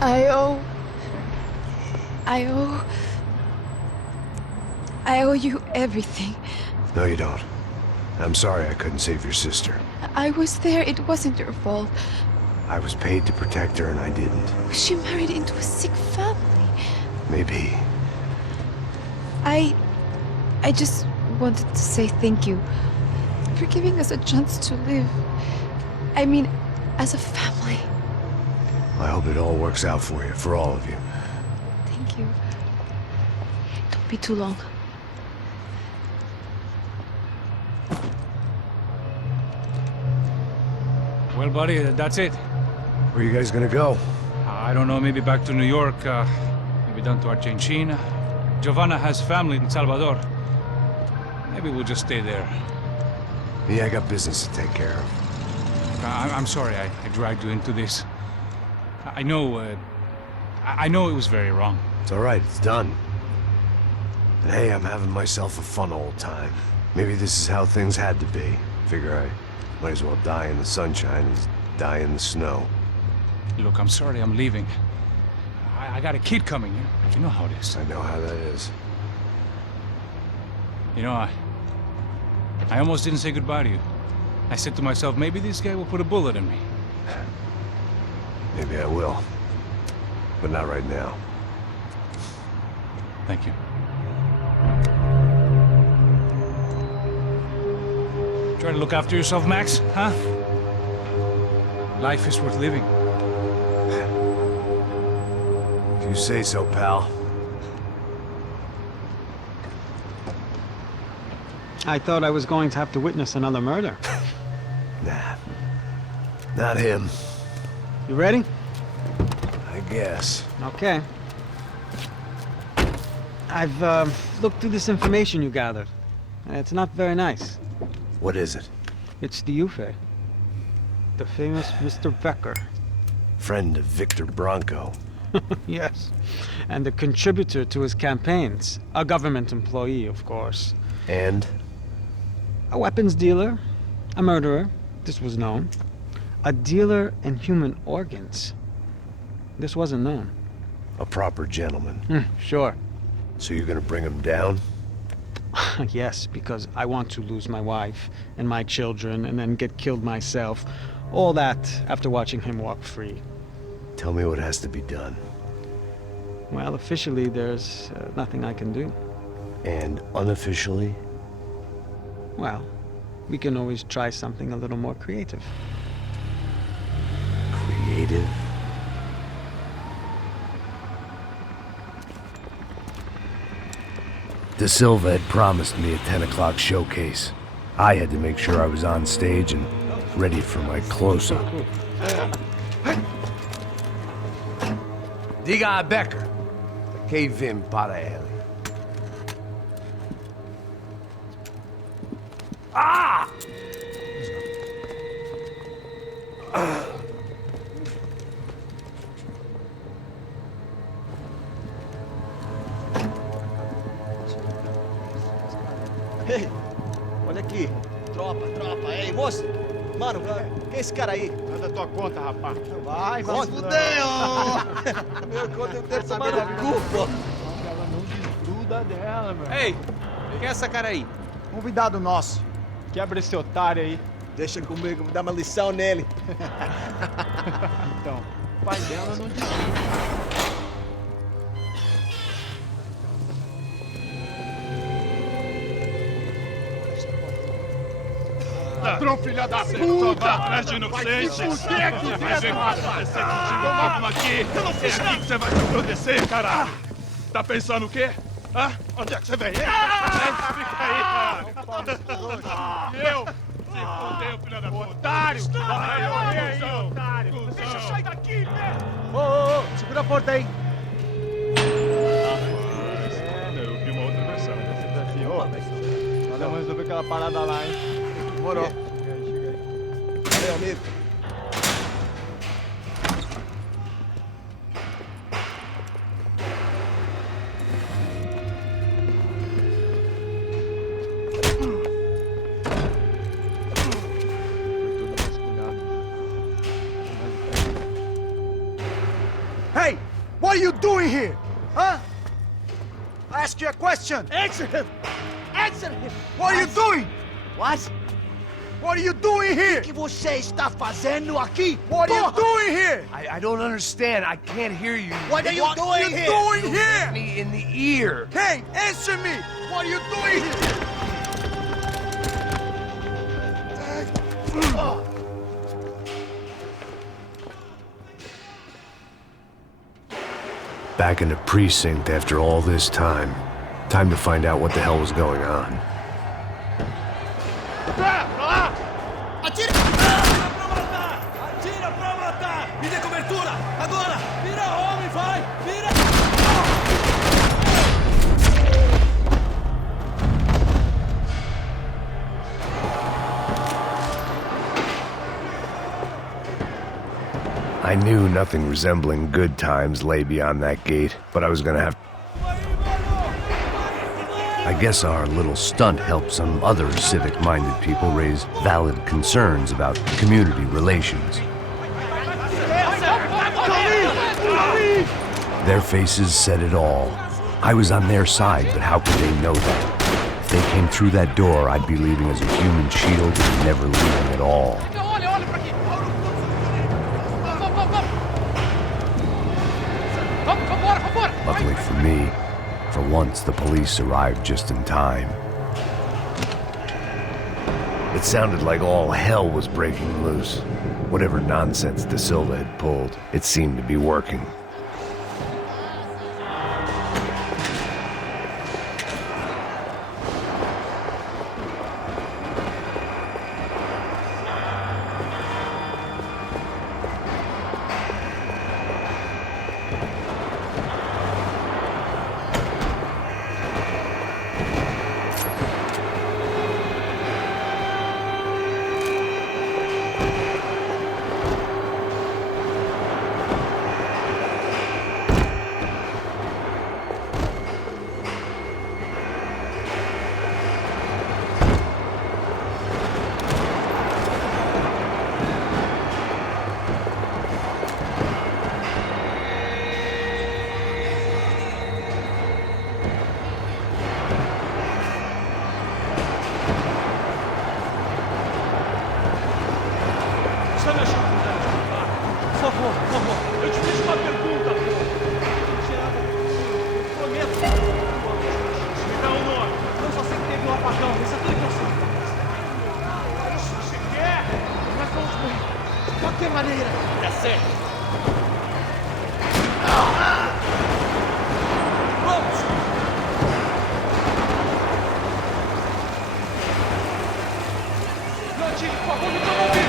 I owe... I owe you everything. No, you don't. I'm sorry I couldn't save your sister. I was there. It wasn't your fault. I was paid to protect her and I didn't. She married into a sick family. Maybe. I just wanted to say thank you for giving us a chance to live. I mean, as a family. I hope it all works out for you, for all of you. Thank you. Don't be too long. Well, buddy, that's it. Where are you guys gonna go? I don't know, maybe back to New York, maybe down to Argentina. Giovanna has family in Salvador. Maybe we'll just stay there. Yeah, I got business to take care of. I'm sorry I dragged you into this. I know it was very wrong. It's alright, it's done. And hey, I'm having myself a fun old time. Maybe this is how things had to be. Figure I might as well die in the sunshine as die in the snow. Look, I'm sorry I'm leaving. I got a kid coming. You know how it is. I know how that is. You know, I almost didn't say goodbye to you. I said to myself, maybe this guy will put a bullet in me. Maybe I will. But not right now. Thank you. Try to look after yourself, Max, huh? Life is worth living. If you say so, pal. I thought I was going to have to witness another murder. Nah. Not him. You ready? I guess. Okay. I've looked through this information you gathered. And it's not very nice. What is it? It's the Ufe. The famous Mr. Becker. Friend of Victor Bronco. Yes. And a contributor to his campaigns. A government employee, of course. And? A weapons dealer. A murderer. This was known. A dealer in human organs. This wasn't known. A proper gentleman. Sure. So you're gonna bring him down? Yes, because I want to lose my wife and my children and then get killed myself. All that after watching him walk free. Tell me what has to be done. Well, officially, there's nothing I can do. And unofficially? Well, we can always try something a little more creative. Creative? De Silva had promised me a 10 o'clock showcase. I had to make sure I was on stage and ready for my close-up. Diga a Becker que vim para ele. Ah! Ei, olha aqui. Tropa. Ei, moço. Mano, quem é esse cara aí? Manda tua conta, rapaz. Vai se fuder, ó. Meu conta eu tenho que tomar no cu, pô. Ela não desgruda dela, meu. Ei, quem é essa cara aí? Convidado nosso. Quebra esse otário aí. Deixa comigo, vou dar uma lição nele. Então, o pai dela não desgruda. Ladrão, filha da puta! Vai atrás de inocente! Vai se fuder aqui dentro, rapaz! Vamos aqui! Eu não fiz nada! É aqui que você vai se proteger, caralho! Tá pensando o quê? Hã? Onde é que você vem? Fica aí, cara! E eu? Se fudeu, filha da puta! Otário! Vai, aí, otário! Deixa eu sair daqui, né? Ô, segura a porta aí. Eu vi uma outra versão. Vamos resolver aquela parada lá, hein? Demorou. Chega aí. Valeu, amigo. Hey! doing here? Huh? I ask you a question. Answer him! Answer him! What are you doing? What? What are you doing here? O que você está fazendo aqui? What are you doing here? I don't understand. I can't hear you. What are you What are doing you here? doing Hit here? me in the ear. Hey, answer me! What are you doing here? Back in the precinct after all this time. Time to find out what the hell was going on. Atira! Atira pra matar! Atira pra matar! Me dê cobertura! Agora! Vira homem, vai! Vira! I knew nothing resembling good times lay beyond that gate, but I was gonna have... I guess our little stunt helped some other civic-minded people raise valid concerns about community relations. Their faces said it all. I was on their side, but how could they know that? If they came through that door, I'd be leaving as a human shield and never leaving at all. Luckily for me, for once the police arrived just in time. It sounded like all hell was breaking loose. Whatever nonsense De Silva had pulled, it seemed to be working. Você me ajuda, por favor, por favor. Eu te fiz uma pergunta, pô. Prometo. Me dá um nome. Eu só sei que teve um apagão. Isso é tudo que eu sei. Isso você quer? Nós vamos morrer. De qualquer maneira. É certo. Vamos! Não atire, por favor, me promove!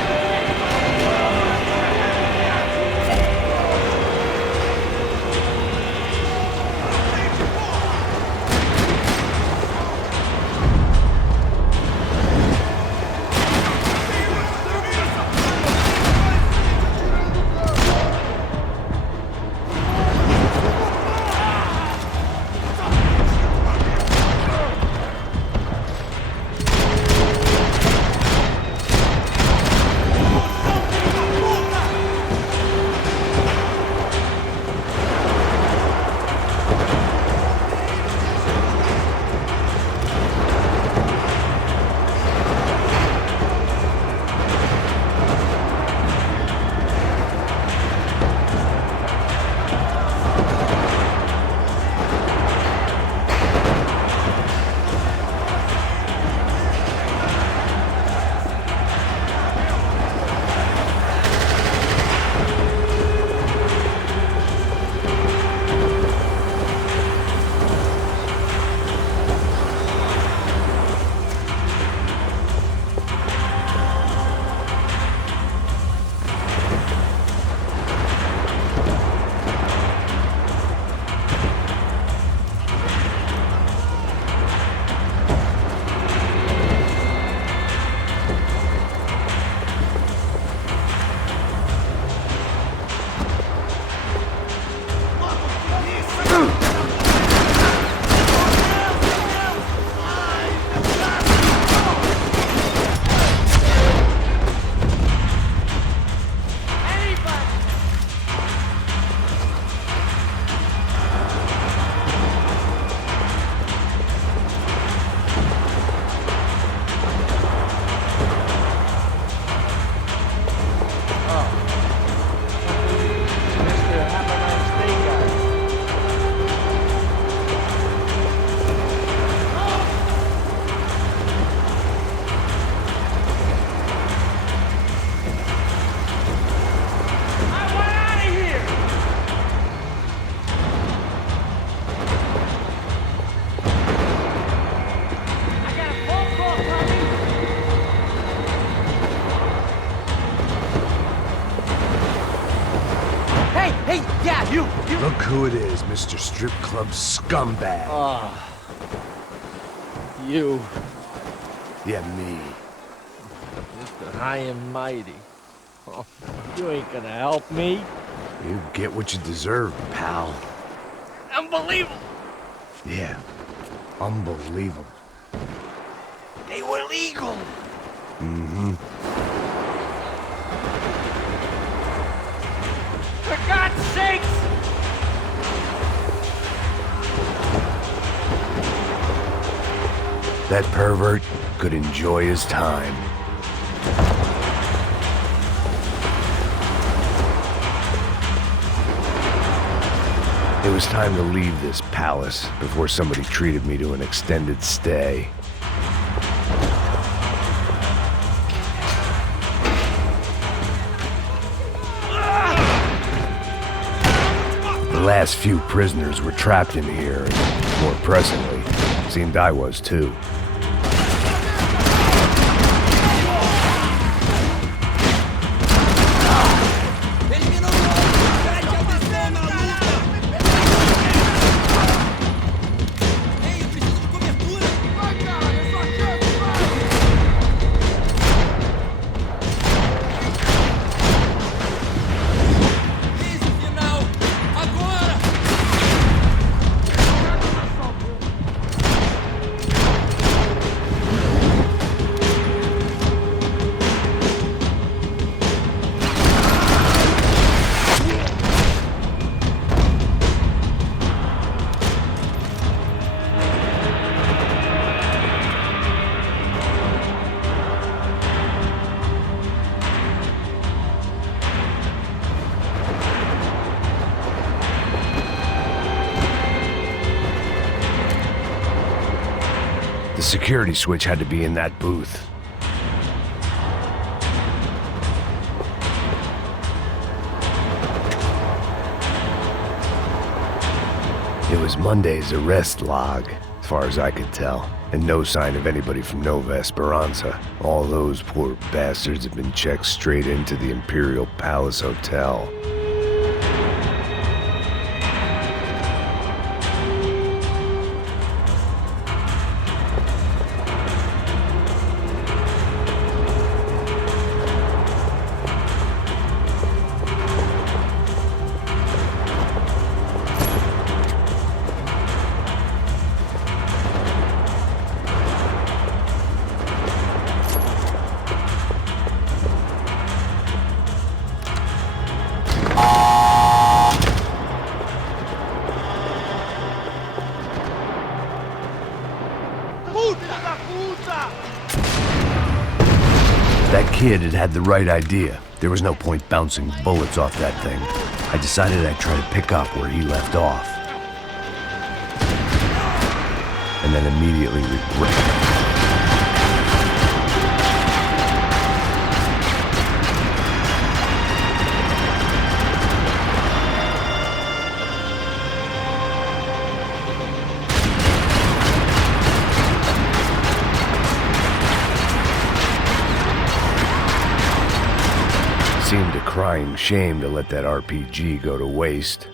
You! Look who it is, Mr. Strip Club Scumbag. You. Yeah, me. Mr. High and Mighty. Oh, you ain't gonna help me. You get what you deserve, pal. Unbelievable! Yeah, unbelievable. They were legal! Mm-hmm. For God's sakes! That pervert could enjoy his time. It was time to leave this palace before somebody treated me to an extended stay. The last few prisoners were trapped in here, and more pressingly, seemed I was too. The security switch had to be in that booth. It was Monday's arrest log, as far as I could tell, and no sign of anybody from Nova Esperanza. All those poor bastards had been checked straight into the Imperial Palace Hotel. That kid had the right idea. There was no point bouncing bullets off that thing. I decided I'd try to pick up where he left off. And then immediately regret. Seemed a crying shame to let that RPG go to waste.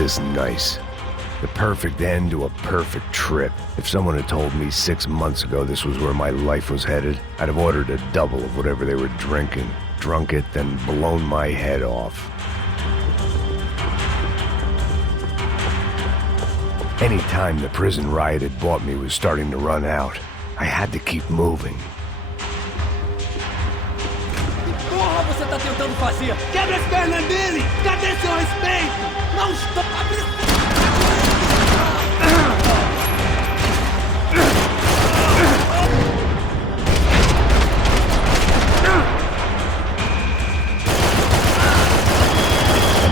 this nice? The perfect end to a perfect trip. If someone had told me 6 months ago this was where my life was headed, I'd have ordered a double of whatever they were drinking, drunk it, then blown my head off. Any time the prison riot had bought me was starting to run out, I had to keep moving. Que porra você tá tentando fazer? Quebra as pernas dele! Cadê seu respeito? Não estou...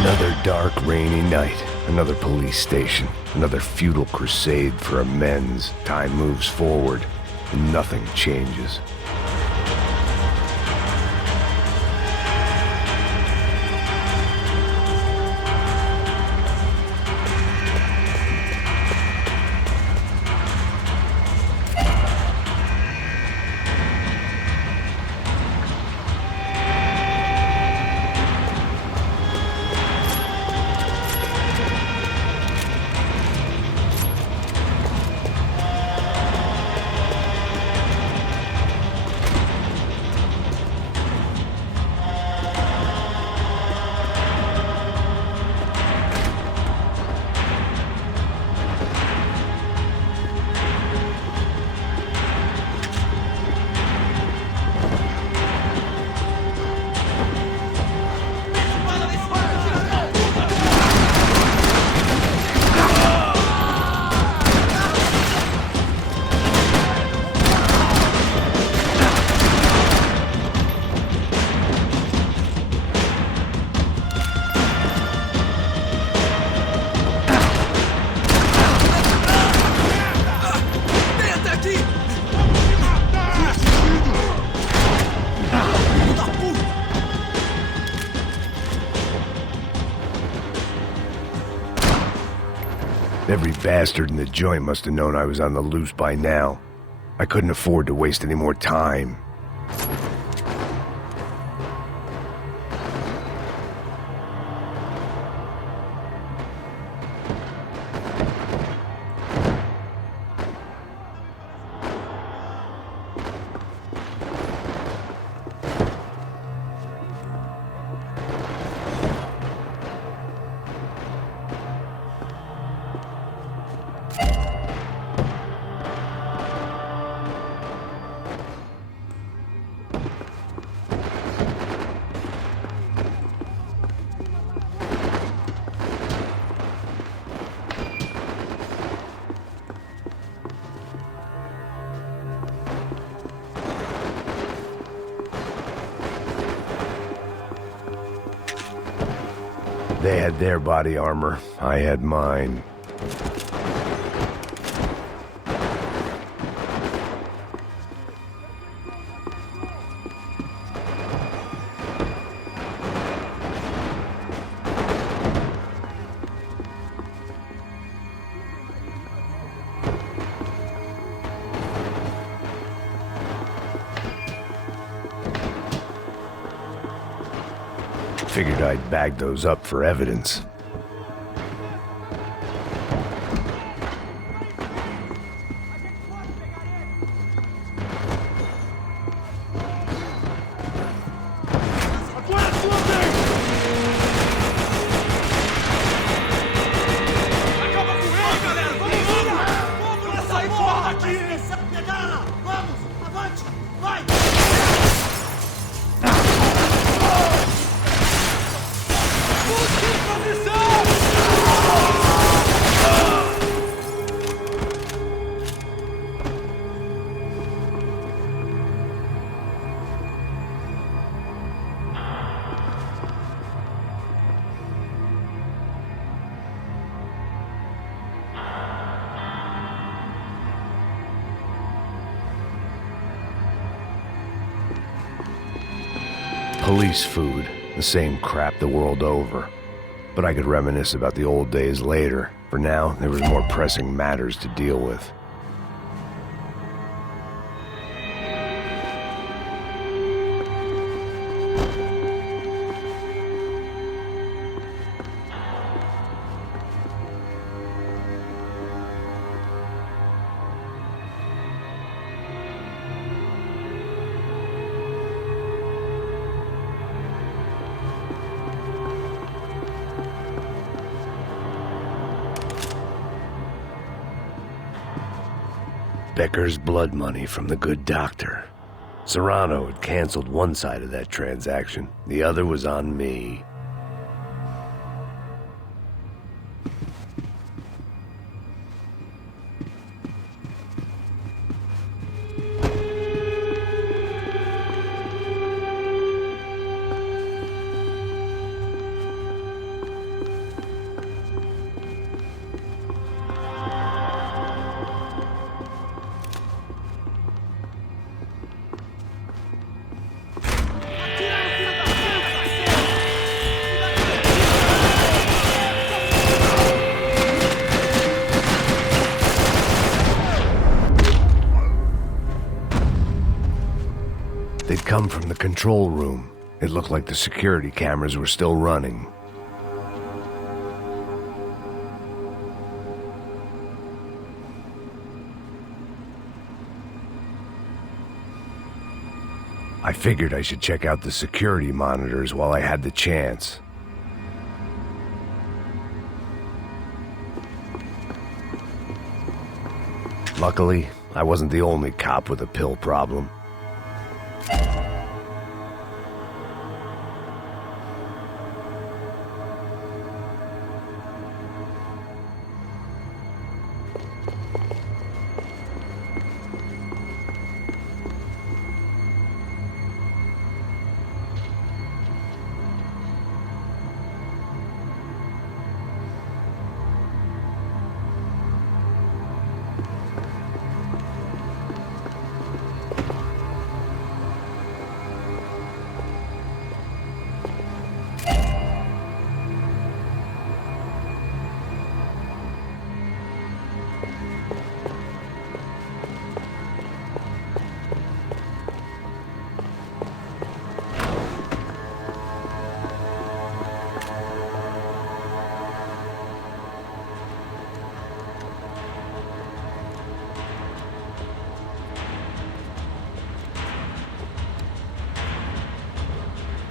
Another dark, rainy night. Another police station. Another futile crusade for amends. Time moves forward, and nothing changes. Every bastard in the joint must have known I was on the loose by now. I couldn't afford to waste any more time. They had their body armor, I had mine. Figured I'd bag those up for evidence. Police food, the same crap the world over. But I could reminisce about the old days later. For now, there was more pressing matters to deal with. Becker's blood money from the good doctor. Serrano had canceled one side of that transaction. The other was on me. They'd come from the control room. It looked like the security cameras were still running. I figured I should check out the security monitors while I had the chance. Luckily, I wasn't the only cop with a pill problem.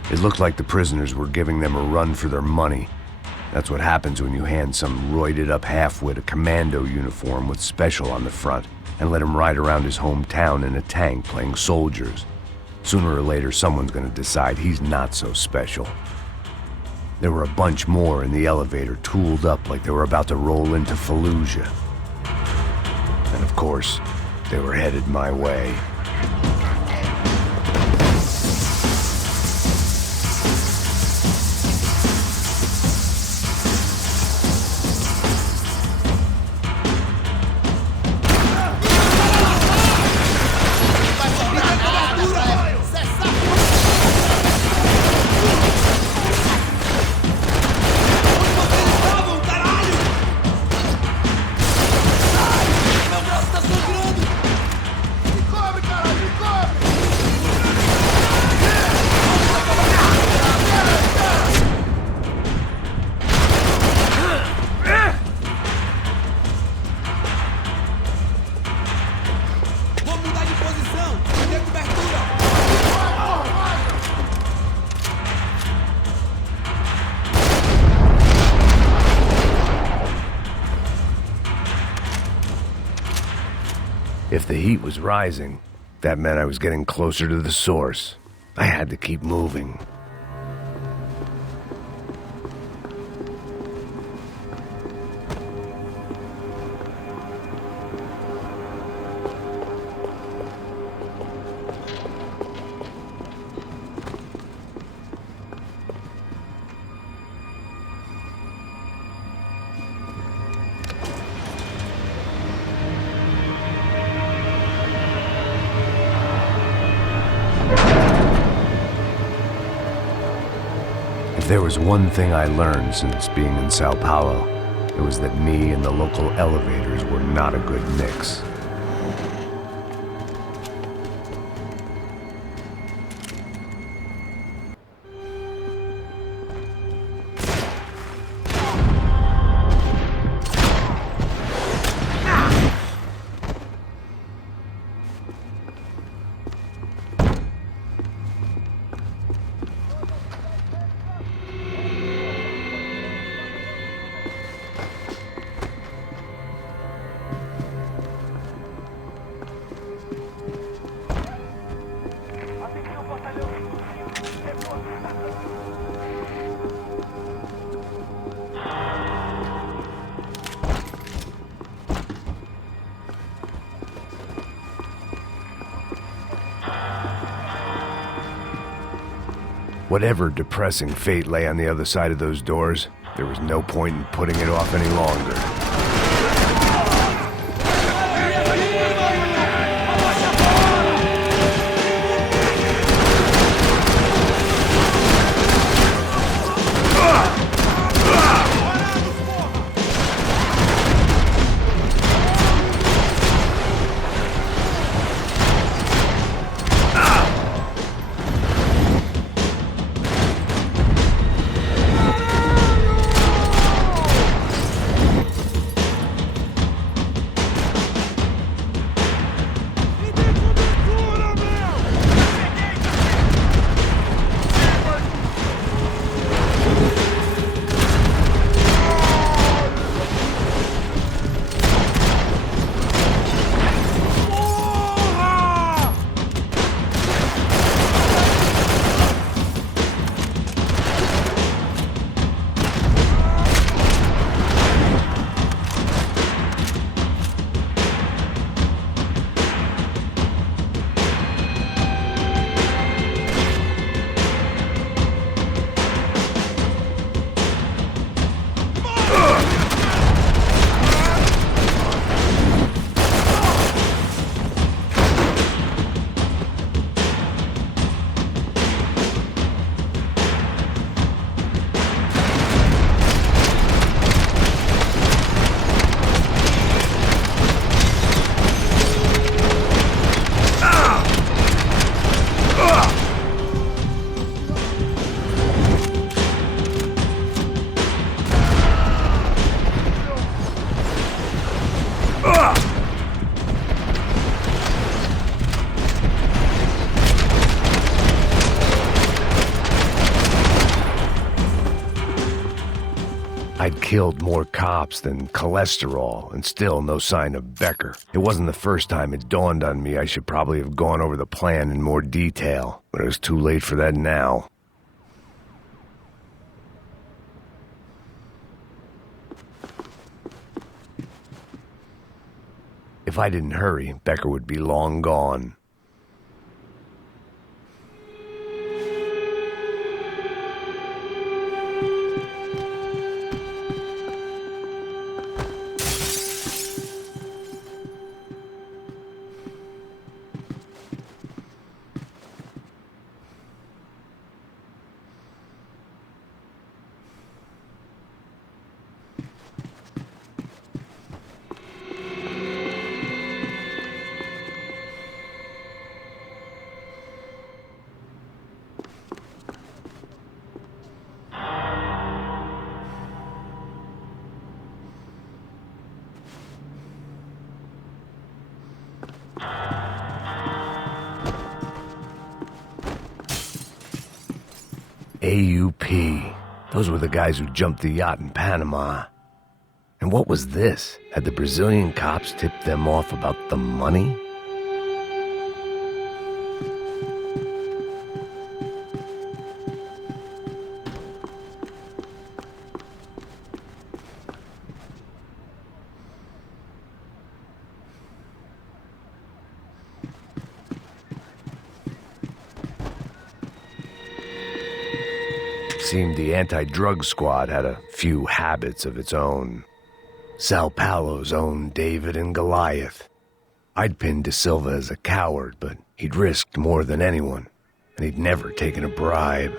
It looked like the prisoners were giving them a run for their money. That's what happens when you hand some roided-up halfwit a commando uniform with special on the front and let him ride around his hometown in a tank playing soldiers. Sooner or later, someone's gonna decide he's not so special. There were a bunch more in the elevator, tooled up like they were about to roll into Fallujah. And of course, they were headed my way. If the heat was rising, that meant I was getting closer to the source. I had to keep moving. If there was one thing I learned since being in Sao Paulo, it was that me and the local elevators were not a good mix. Whatever depressing fate lay on the other side of those doors, there was no point in putting it off any longer. I'd killed more cops than cholesterol, and still no sign of Becker. It wasn't the first time it dawned on me I should probably have gone over the plan in more detail, but it was too late for that now. If I didn't hurry, Becker would be long gone. AUP. Those were the guys who jumped the yacht in Panama. And what was this? Had the Brazilian cops tipped them off about the money? Seemed the anti-drug squad had a few habits of its own. Sao Paulo's own David and Goliath. I'd pinned De Silva as a coward, but he'd risked more than anyone, and he'd never taken a bribe.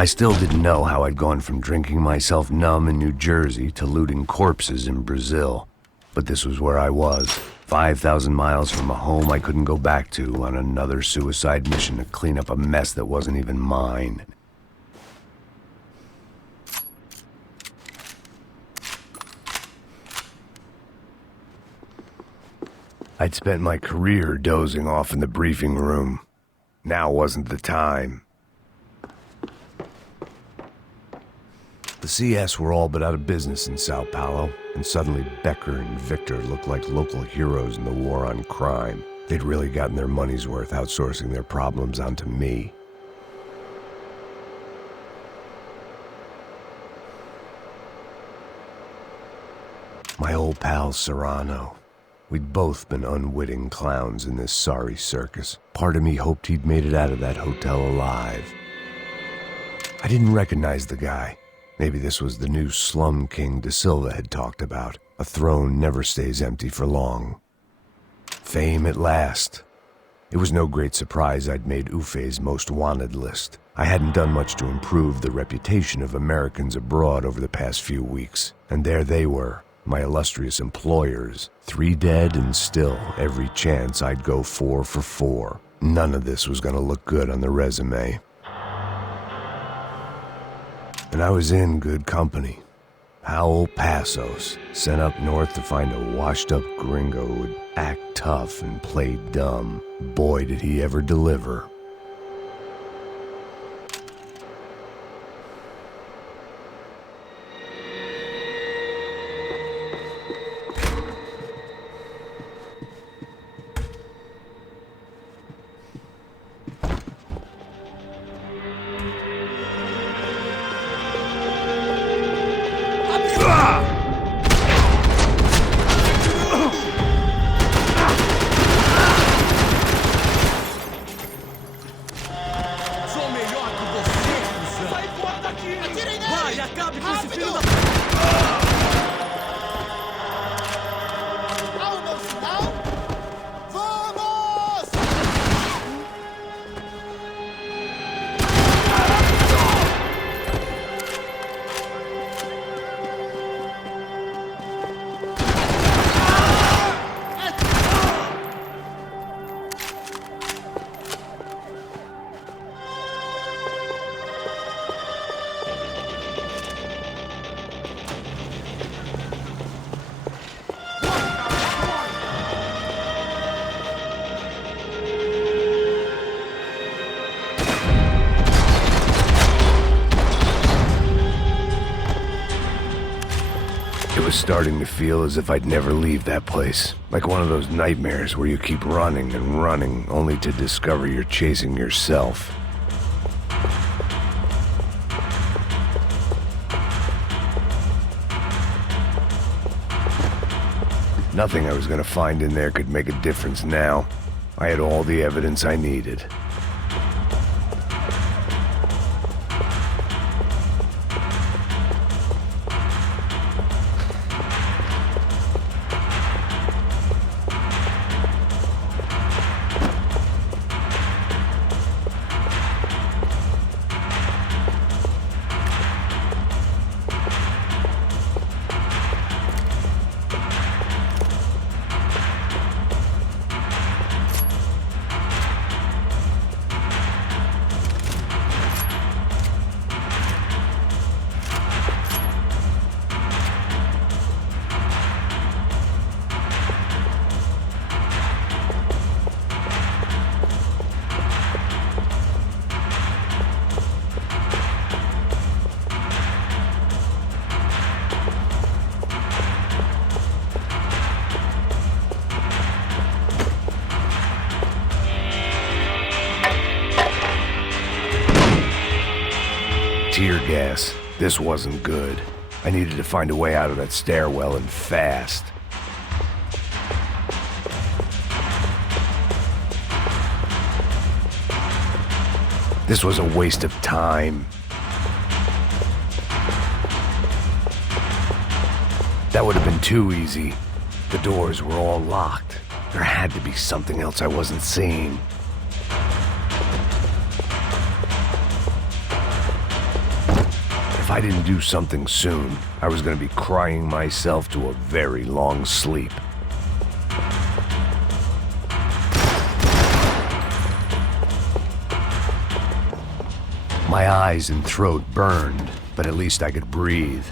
I still didn't know how I'd gone from drinking myself numb in New Jersey to looting corpses in Brazil. But this was where I was, 5,000 miles from a home I couldn't go back to, on another suicide mission to clean up a mess that wasn't even mine. I'd spent my career dozing off in the briefing room. Now wasn't the time. The CS were all but out of business in Sao Paulo, and suddenly Becker and Victor looked like local heroes in the war on crime. They'd really gotten their money's worth outsourcing their problems onto me. My old pal Serrano. We'd both been unwitting clowns in this sorry circus. Part of me hoped he'd made it out of that hotel alive. I didn't recognize the guy. Maybe this was the new slum king De Silva had talked about. A throne never stays empty for long. Fame at last. It was no great surprise I'd made Ufe's most wanted list. I hadn't done much to improve the reputation of Americans abroad over the past few weeks. And there they were, my illustrious employers. 3 dead and still every chance I'd go 4 for 4. None of this was going to look good on the resume. And I was in good company. Howell Passos, sent up north to find a washed-up gringo who would act tough and play dumb. Boy, did he ever deliver. Starting to feel as if I'd never leave that place. Like one of those nightmares where you keep running and running, only to discover you're chasing yourself. Nothing I was going to find in there could make a difference now. I had all the evidence I needed. Tear gas. This wasn't good. I needed to find a way out of that stairwell and fast. This was a waste of time. That would have been too easy. The doors were all locked. There had to be something else I wasn't seeing. If I didn't do something soon, I was gonna be crying myself to a very long sleep. My eyes and throat burned, but at least I could breathe.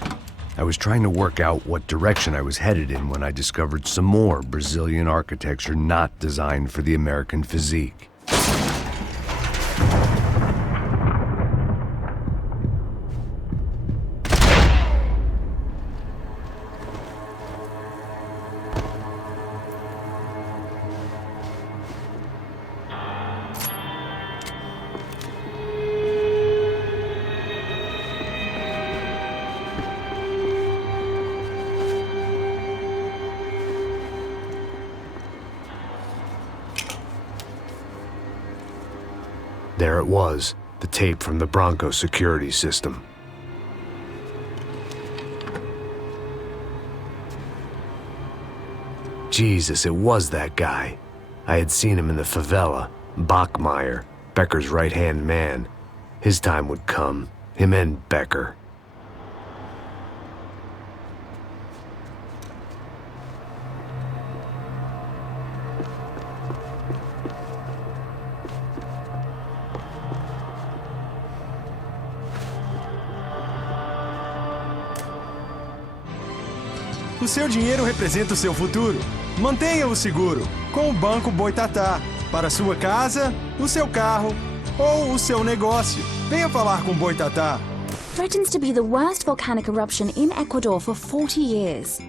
I was trying to work out what direction I was headed in when I discovered some more Brazilian architecture not designed for the American physique. There it was, the tape from the Bronco security system. Jesus, it was that guy. I had seen him in the favela, Bachmeyer, Becker's right-hand man. His time would come, him and Becker. O seu dinheiro representa o seu futuro. Mantenha-o seguro com o Banco Boitatá. Para sua casa, o seu carro ou o seu negócio. Venha falar com Boitatá. Threatens to be the worst volcanic eruption in Ecuador for 40 years.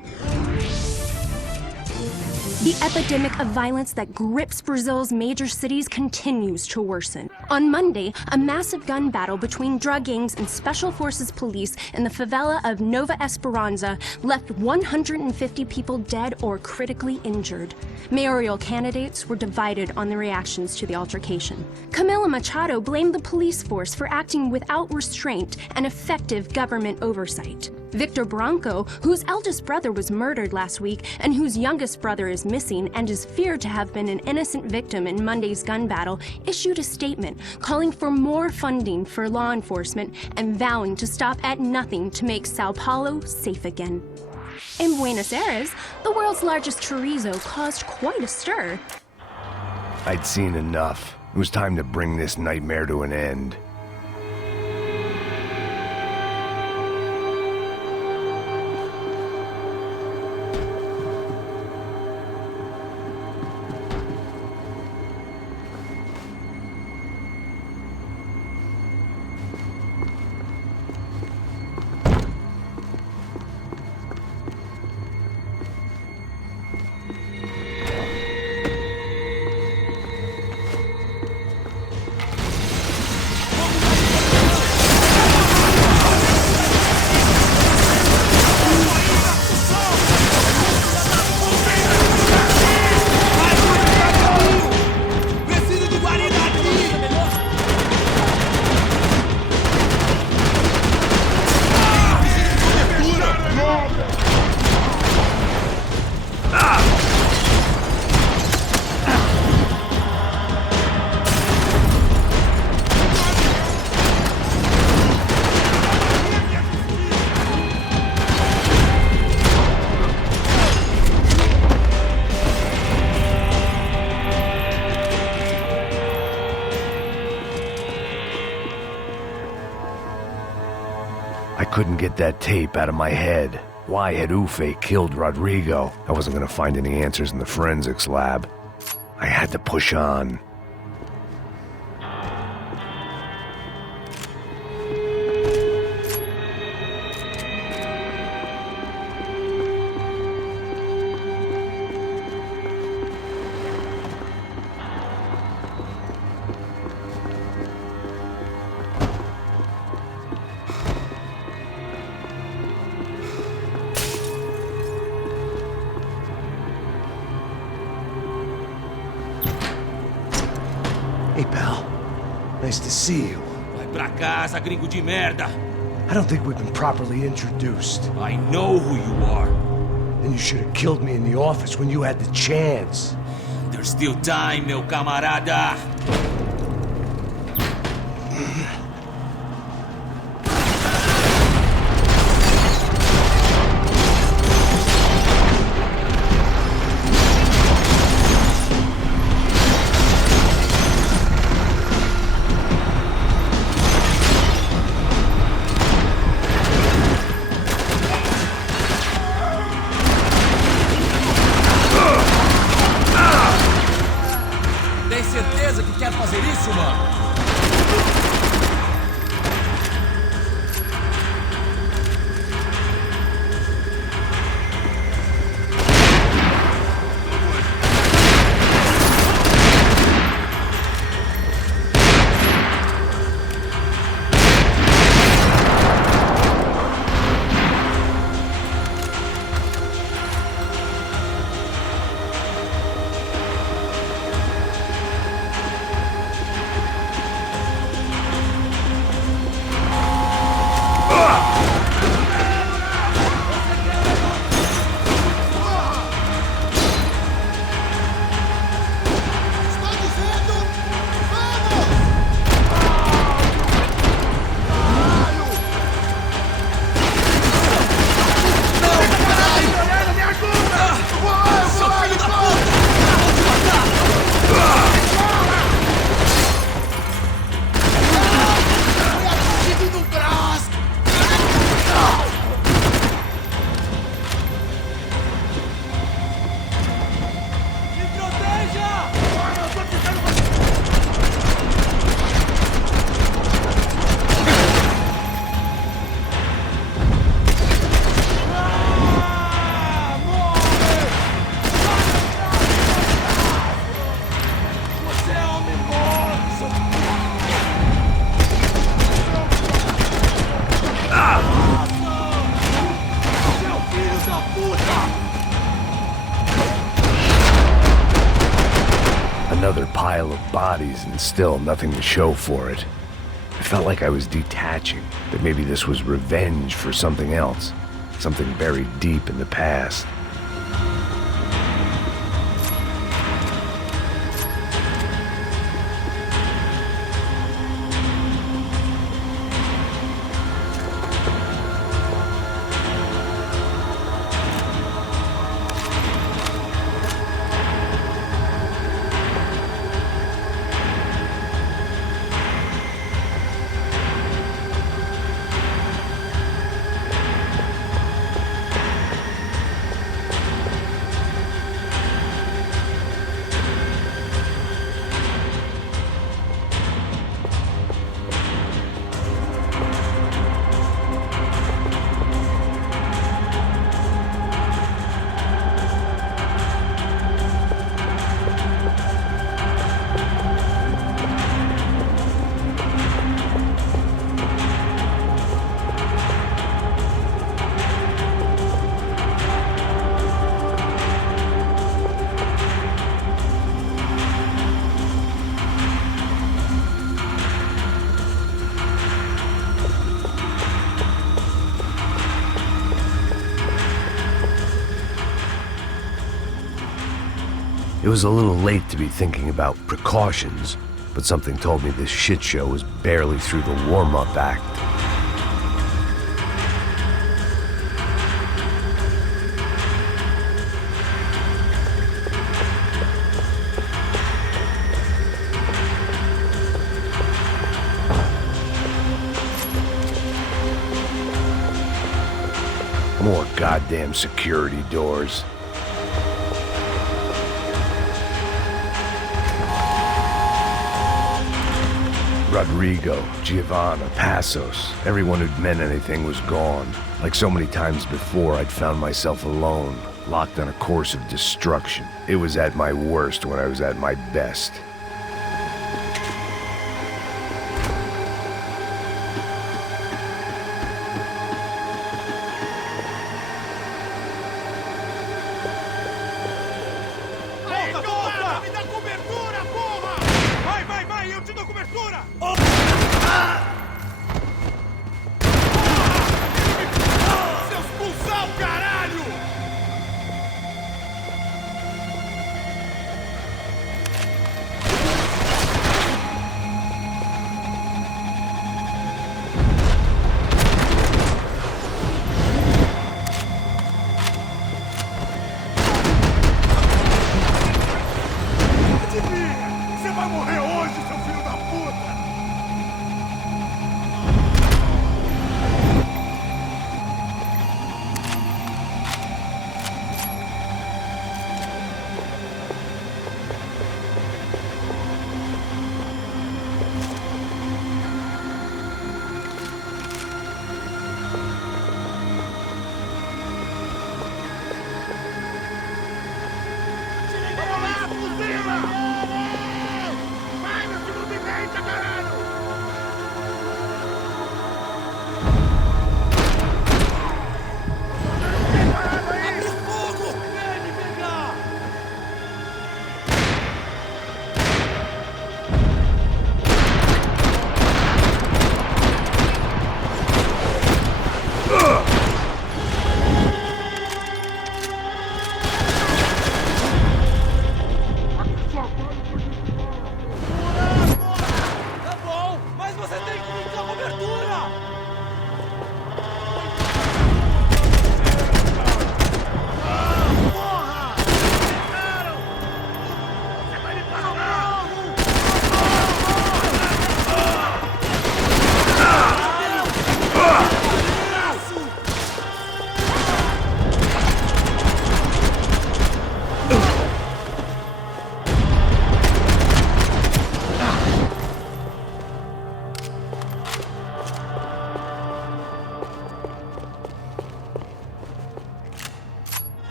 The epidemic of violence that grips Brazil's major cities continues to worsen. On Monday, a massive gun battle between drug gangs and special forces police in the favela of Nova Esperança left 150 people dead or critically injured. Mayoral candidates were divided on the reactions to the altercation. Camila Machado blamed the police force for acting without restraint and effective government oversight. Victor Branco, whose eldest brother was murdered last week and whose youngest brother is missing and is feared to have been an innocent victim in Monday's gun battle, issued a statement calling for more funding for law enforcement and vowing to stop at nothing to make Sao Paulo safe again. In Buenos Aires, the world's largest chorizo caused quite a stir. I'd seen enough. It was time to bring this nightmare to an end. I couldn't get that tape out of my head. Why had Ufe killed Rodrigo? I wasn't gonna find any answers in the forensics lab. I had to push on. Hey, pal. Nice to see you. Vai pra casa, gringo de merda. I don't think we've been properly introduced. I know who you are. Then you should have killed me in the office when you had the chance. There's still time, meu camarada. quer fazer isso, mano? Another pile of bodies and still nothing to show for it. I felt like I was detaching, that maybe this was revenge for something else, something buried deep in the past. It was a little late to be thinking about precautions, but something told me this shit show was barely through the warm-up act. More goddamn security doors. Rodrigo, Giovanna, Passos, everyone who'd meant anything was gone. Like so many times before, I'd found myself alone, locked on a course of destruction. It was at my worst when I was at my best.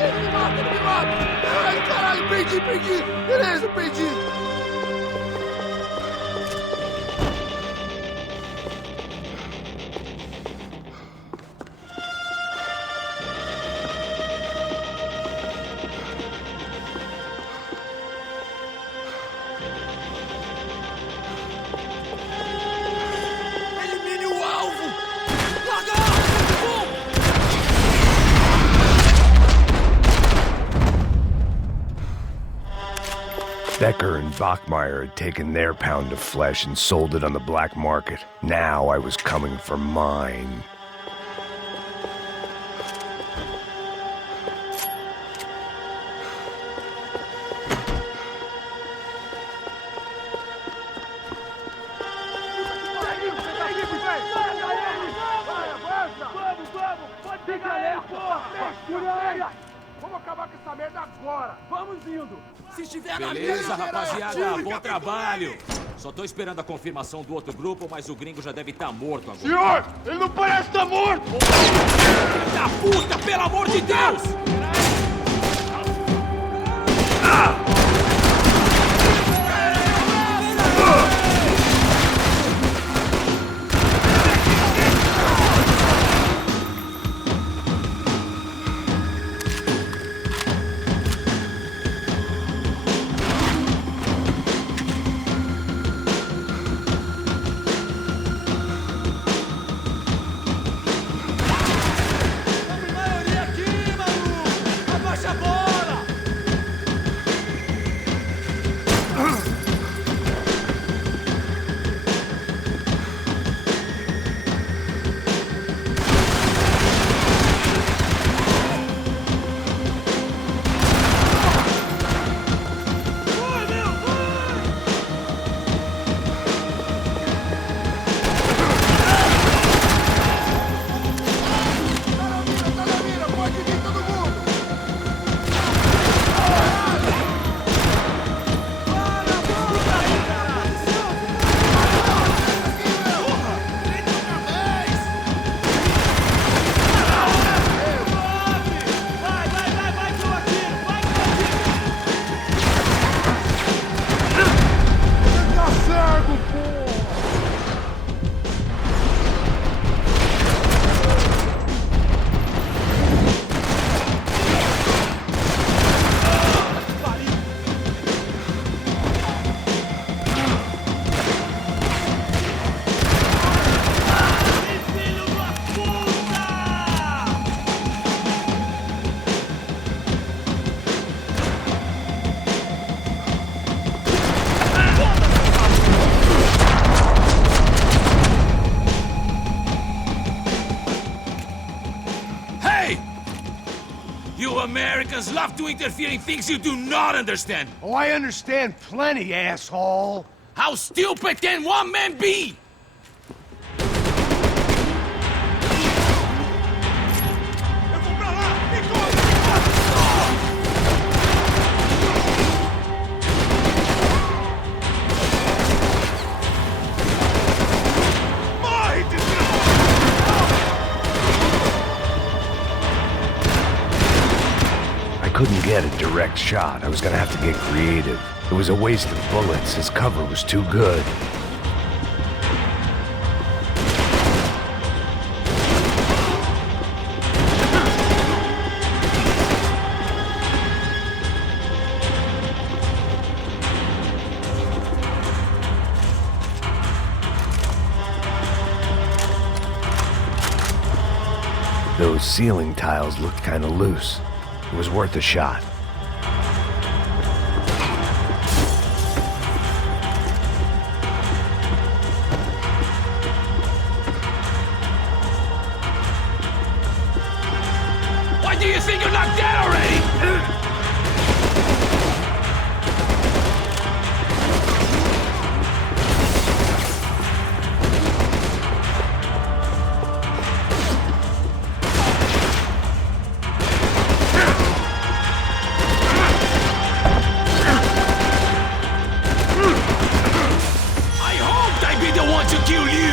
Ele me mata, ele me mata! Ai, caralho, perdi! Beleza, perdi! Elimine o alvo! Larga a arma! Becker and Bachmeyer had taken their pound of flesh and sold it on the black market. Now I was coming for mine. Vamos acabar com essa merda agora! Vamos indo! Se estiver Beleza, rapaziada, bom trabalho! Só tô esperando a confirmação do outro grupo, mas o gringo já deve estar morto agora. Senhor, ele não parece estar morto! Filho da puta, pelo amor de Deus! maioria aqui, maluco! Abaixa a bola! Americans love to interfere in things you do not understand. Oh, I understand plenty, asshole. How stupid can one man be? I couldn't get a direct shot. I was gonna have to get creative. It was a waste of bullets. His cover was too good. Those ceiling tiles looked kinda loose. It was worth a shot. Why do you think you're not dead already? To kill you!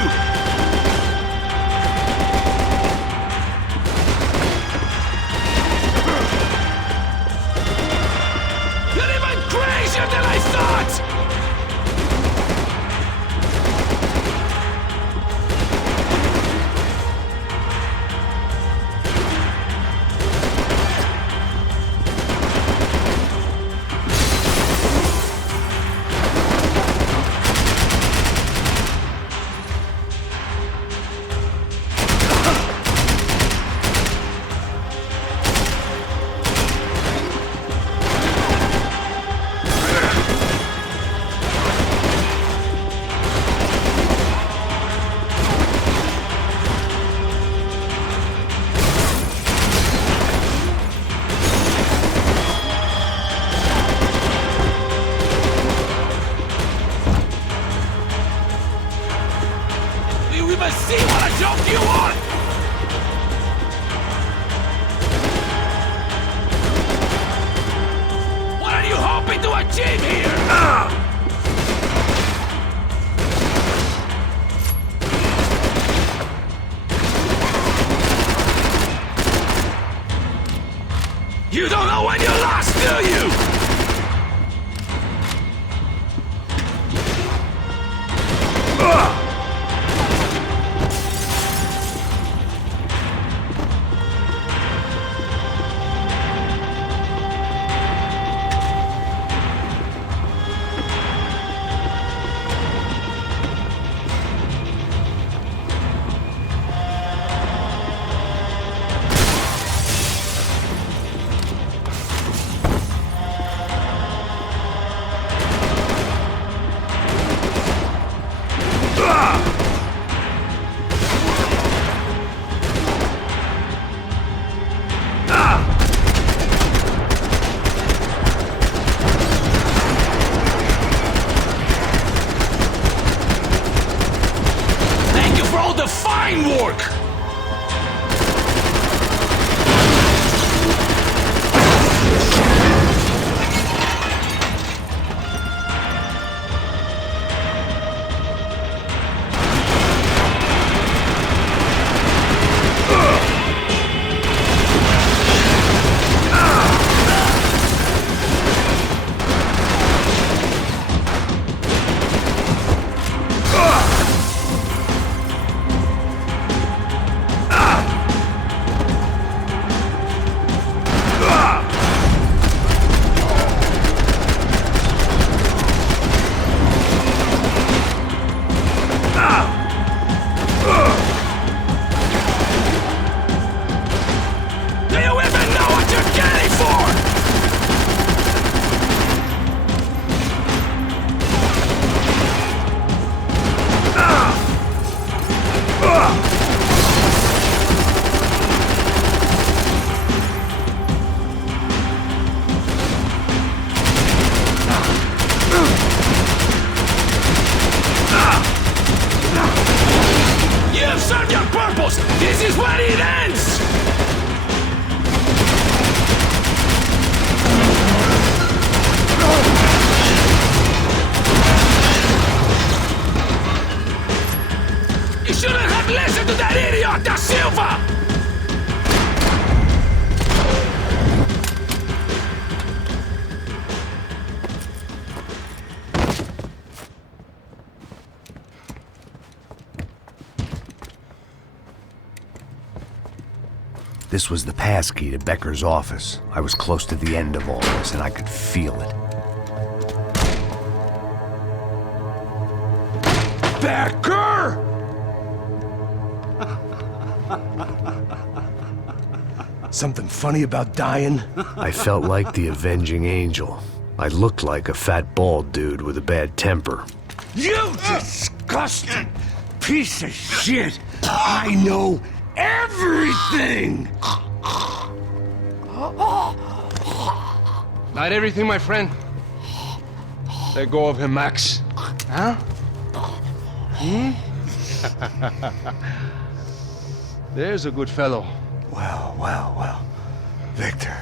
when you're lost, do you? This is where it ends! You shouldn't have listened to that idiot, Da Silva! This was the passkey to Becker's office. I was close to the end of all this, and I could feel it. Becker! Something funny about dying? I felt like the avenging angel. I looked like a fat bald dude with a bad temper. You disgusting piece of shit! I know everything! Not everything, my friend. Let go of him, Max. Huh? Hmm? There's a good fellow. Well. Victor,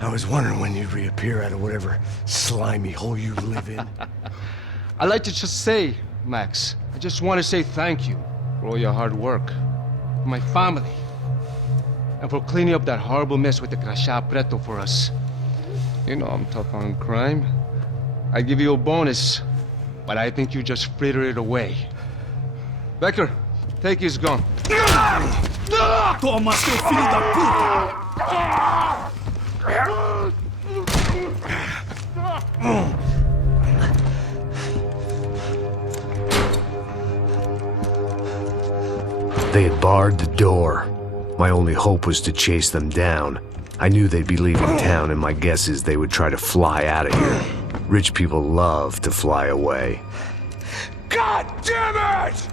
I was wondering when you'd reappear out of whatever slimy hole you live in. I'd like to just say, Max, I just want to say thank you for all your hard work, for my family, and for cleaning up that horrible mess with the Crachá Preto for us. You know I'm tough on crime. I give you a bonus, but I think you just fritter it away. Becker, take his gun. Toma, seu filho da puta! They had barred the door. My only hope was to chase them down. I knew they'd be leaving town, and my guess is they would try to fly out of here. Rich people love to fly away. God damn it!